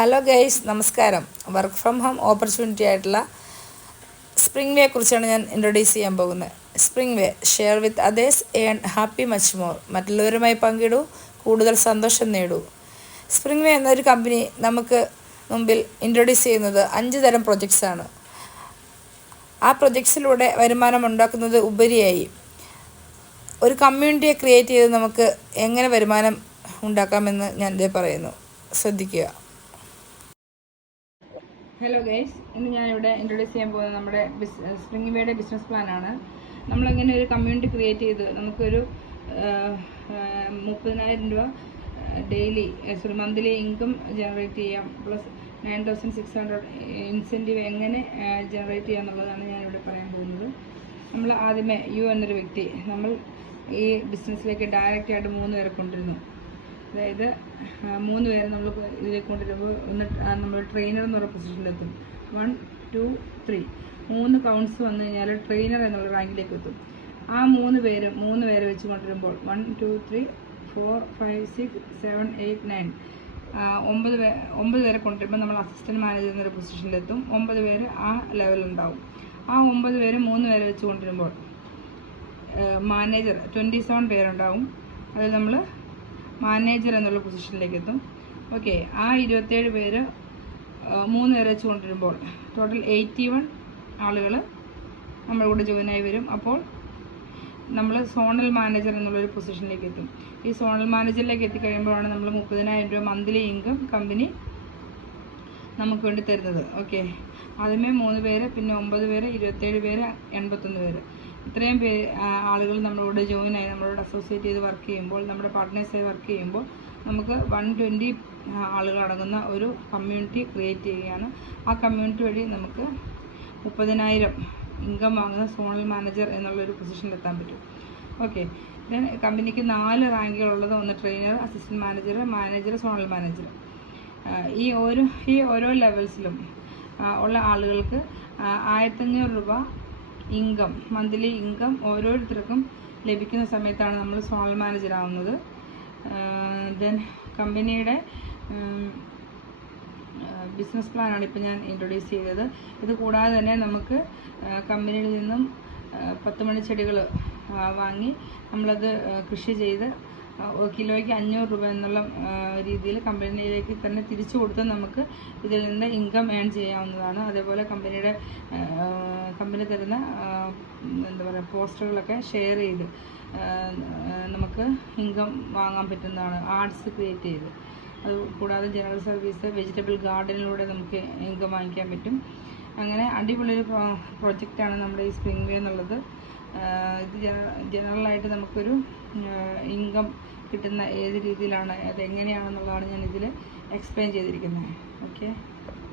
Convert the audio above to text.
Hello guys, നമസ്കാരം. Work from home opportunity ആയിട്ടുള്ള spring വേ കുറിച്ചാണ് ഞാൻ ഇൻട്രൊഡ്യൂസ് ചെയ്യാൻ പോകുന്നത്. Spring way share with others, earn happy much more. മറ്റുള്ളവരുമായി പങ്കിടൂ, കൂടുതൽ സന്തോഷം നേടൂ. സ്പ്രിംഗ് വേ എന്നൊരു കമ്പനി നമുക്ക് മുമ്പിൽ ഇൻട്രൊഡ്യൂസ് ചെയ്യുന്നത് 5 തരം പ്രൊജക്ട്സാണ്. ആ പ്രൊജക്ട്സിലൂടെ വരുമാനം ഉണ്ടാക്കുന്നത് ഉപരിയായി ഒരു കമ്മ്യൂണിറ്റിയെ ക്രിയേറ്റ് ചെയ്ത് നമുക്ക് എങ്ങനെ വരുമാനം ഉണ്ടാക്കാമെന്ന് ഞാൻ ഇതേ പറയുന്നു. ശ്രദ്ധിക്കുക. ഹലോ ഗൈസ്, ഇന്ന് ഞാനിവിടെ ഇൻട്രൊഡ്യൂസ് ചെയ്യാൻ പോകുന്നത് നമ്മുടെ സ്പ്രിംഗ് വേയുടെ ബിസിനസ് പ്ലാനാണ്. നമ്മളങ്ങനെ ഒരു കമ്മ്യൂണിറ്റി ക്രിയേറ്റ് ചെയ്ത് നമുക്കൊരു 30,000 രൂപ ഡെയിലി മന്ത്ലി ഇൻകം ജനറേറ്റ് ചെയ്യാം. പ്ലസ് 9,600 ഇൻസെൻറ്റീവ് എങ്ങനെ ജനറേറ്റ് ചെയ്യാം എന്നുള്ളതാണ് ഞാനിവിടെ പറയാൻ പോകുന്നത്. നമ്മൾ ആദ്യമേ എന്നൊരു വ്യക്തി നമ്മൾ ഈ ബിസിനസ്സിലേക്ക് ഡയറക്റ്റായിട്ട് 3 പേരെ കൊണ്ടിരുന്നു. അതായത് 3 പേരെ നമ്മൾ ഇതിലേക്ക് കൊണ്ടുവരുമ്പോൾ നമ്മൾ ട്രെയിനർ എന്നുള്ള പൊസിഷനിലെത്തും. 1, 2, 3 3 കൗണ്ട്സ് വന്നു കഴിഞ്ഞാൽ ട്രെയിനർ എന്നുള്ള റാങ്കിലേക്ക് എത്തും. ആ 3 പേരെ വെച്ച് കൊണ്ടുവരുമ്പോൾ 1, 2, 3, 4, 5, 6, 7, 8, 9 9 പേരെ കൊണ്ടുവരുമ്പോൾ നമ്മൾ അസിസ്റ്റൻറ്റ് മാനേജർ എന്നൊരു പൊസിഷനിലെത്തും. 9 പേര് ആ ലെവലുണ്ടാവും. ആ 9 പേര് 3 പേരെ വെച്ച് കൊണ്ടുവരുമ്പോൾ മാനേജർ 27 പേരുണ്ടാവും. അതിൽ നമ്മൾ മാനേജർ എന്നുള്ള പൊസിഷനിലേക്ക് എത്തും. ഓക്കെ, ആ 27 പേര് 3 പേരെ വെച്ച് കൊണ്ടുവരുമ്പോൾ ടോട്ടൽ 81 ആളുകൾ നമ്മുടെ കൂടെ ജോയിനായി വരും. അപ്പോൾ നമ്മൾ സോണൽ മാനേജർ എന്നുള്ളൊരു പൊസിഷനിലേക്ക് എത്തും. ഈ സോണൽ മാനേജറിലേക്ക് എത്തിക്കഴിയുമ്പോഴാണ് നമ്മൾ 30,000 രൂപ മന്ത്ലി ഇൻകം കമ്പനി നമുക്ക് വേണ്ടി തരുന്നത്. ഓക്കെ, ആദ്യമേ 3 പേര്, പിന്നെ 9 പേര്, 27 പേര്, 81 പേര്, ഇത്രയും ആളുകൾ നമ്മളോട് ജോയിനായി നമ്മളോട് അസോസിയേറ്റ് ചെയ്ത് വർക്ക് ചെയ്യുമ്പോൾ, നമ്മുടെ പാർട്ട്നേഴ്സായി വർക്ക് ചെയ്യുമ്പോൾ നമുക്ക് 120 ആളുകൾ അടങ്ങുന്ന ഒരു കമ്മ്യൂണിറ്റി ക്രിയേറ്റ് ചെയ്യുകയാണ്. ആ കമ്മ്യൂണിറ്റി വഴി നമുക്ക് 30,000 ഇൻകം വാങ്ങുന്ന സോണൽ മാനേജർ എന്നുള്ളൊരു പൊസിഷനിലെത്താൻ പറ്റും. ഓക്കെ, ദെൻ കമ്പനിക്ക് 4 റാങ്കുകളുള്ളത്. ഒന്ന് trainer, assistant manager, manager, zonal manager. ഈ ഓരോ ലെവൽസിലും ഉള്ള ആളുകൾക്ക് 1,500 രൂപ ഇൻകം, മന്ത്ലി ഇൻകം ഓരോരുത്തർക്കും ലഭിക്കുന്ന സമയത്താണ് നമ്മൾ സോണൽ മാനേജർ ആവുന്നത്. ദെൻ കമ്പനിയുടെ ബിസിനസ് പ്ലാനാണ് ഇപ്പോൾ ഞാൻ ഇൻട്രൊഡ്യൂസ് ചെയ്തത്. ഇത് കൂടാതെ തന്നെ നമുക്ക് കമ്പനിയിൽ നിന്നും 10 മണിച്ചെടികൾ വാങ്ങി നമ്മളത് കൃഷി ചെയ്ത് കിലോയ്ക്ക് 500 രൂപ എന്നുള്ള രീതിയിൽ കമ്പനിയിലേക്ക് തന്നെ തിരിച്ചു കൊടുത്ത് നമുക്ക് ഇതിൽ നിന്ന് ഇൻകം ഏൺ ചെയ്യാവുന്നതാണ്. അതേപോലെ കമ്പനി തരുന്ന പോസ്റ്ററുകളൊക്കെ ഷെയർ ചെയ്ത് നമുക്ക് ഇൻകം വാങ്ങാൻ പറ്റുന്നതാണ്, ആഡ്സ് ക്രിയേറ്റ് ചെയ്ത്. അത് കൂടാതെ ജനറൽ സർവീസ്, വെജിറ്റബിൾ ഗാർഡനിലൂടെ നമുക്ക് ഇൻകം വാങ്ങിക്കാൻ പറ്റും. അങ്ങനെ അടിപൊളിയൊരു പ്രൊജക്റ്റാണ് നമ്മുടെ ഈ സ്പ്രിംഗ് വേ എന്നുള്ളത്. ഇത് ജനറലായിട്ട് നമുക്കൊരു ഇൻകം കിട്ടുന്ന ഏത് രീതിയിലാണ്, അതെങ്ങനെയാണെന്നുള്ളതാണ് ഞാൻ ഇതിൽ എക്സ്പ്ലെയിൻ ചെയ്തിരിക്കുന്നത്. ഓക്കെ.